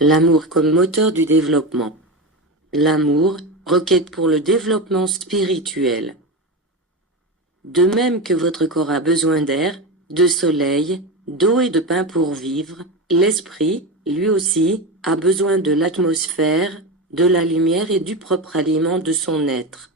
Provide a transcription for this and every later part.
L'amour comme moteur du développement. L'amour, requête pour le développement spirituel. De même que votre corps a besoin d'air, de soleil, d'eau et de pain pour vivre, l'esprit, lui aussi, a besoin de l'atmosphère, de la lumière et du propre aliment de son être.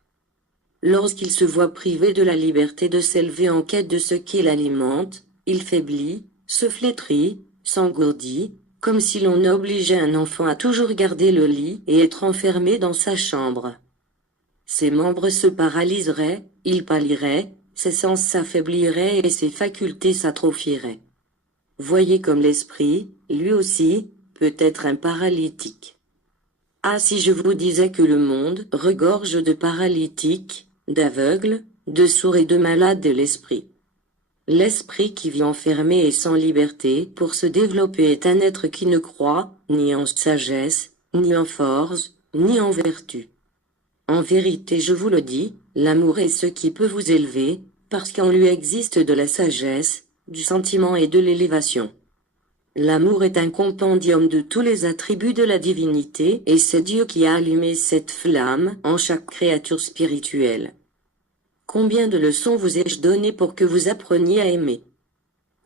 Lorsqu'il se voit privé de la liberté de s'élever en quête de ce qui l'alimente, il faiblit, se flétrit, s'engourdit, comme si l'on obligeait un enfant à toujours garder le lit et être enfermé dans sa chambre. Ses membres se paralyseraient, il pâlirait, ses sens s'affaibliraient et ses facultés s'atrophieraient. Voyez comme l'esprit, lui aussi, peut être un paralytique. Ah, si je vous disais que le monde regorge de paralytiques, d'aveugles, de sourds et de malades de l'esprit. L'esprit qui vit enfermé et sans liberté pour se développer est un être qui ne croit ni en sagesse, ni en force, ni en vertu. En vérité, je vous le dis, l'amour est ce qui peut vous élever, parce qu'en lui existe de la sagesse, du sentiment et de l'élévation. L'amour est un compendium de tous les attributs de la divinité et c'est Dieu qui a allumé cette flamme en chaque créature spirituelle. Combien de leçons vous ai-je données pour que vous appreniez à aimer?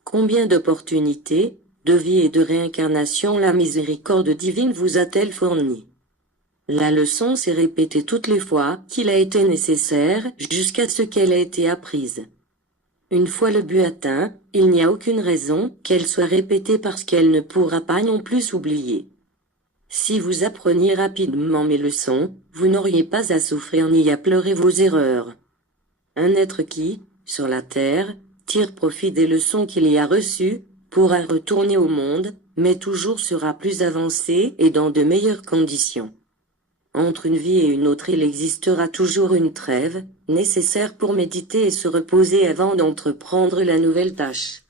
Combien d'opportunités, de vie et de réincarnation la miséricorde divine vous a-t-elle fournies? La leçon s'est répétée toutes les fois qu'il a été nécessaire jusqu'à ce qu'elle ait été apprise. Une fois le but atteint, il n'y a aucune raison qu'elle soit répétée parce qu'elle ne pourra pas non plus s'oublier. Si vous appreniez rapidement mes leçons, vous n'auriez pas à souffrir ni à pleurer vos erreurs. Un être qui, sur la terre, tire profit des leçons qu'il y a reçues, pourra retourner au monde, mais toujours sera plus avancé et dans de meilleures conditions. Entre une vie et une autre il existera toujours une trêve, nécessaire pour méditer et se reposer avant d'entreprendre la nouvelle tâche.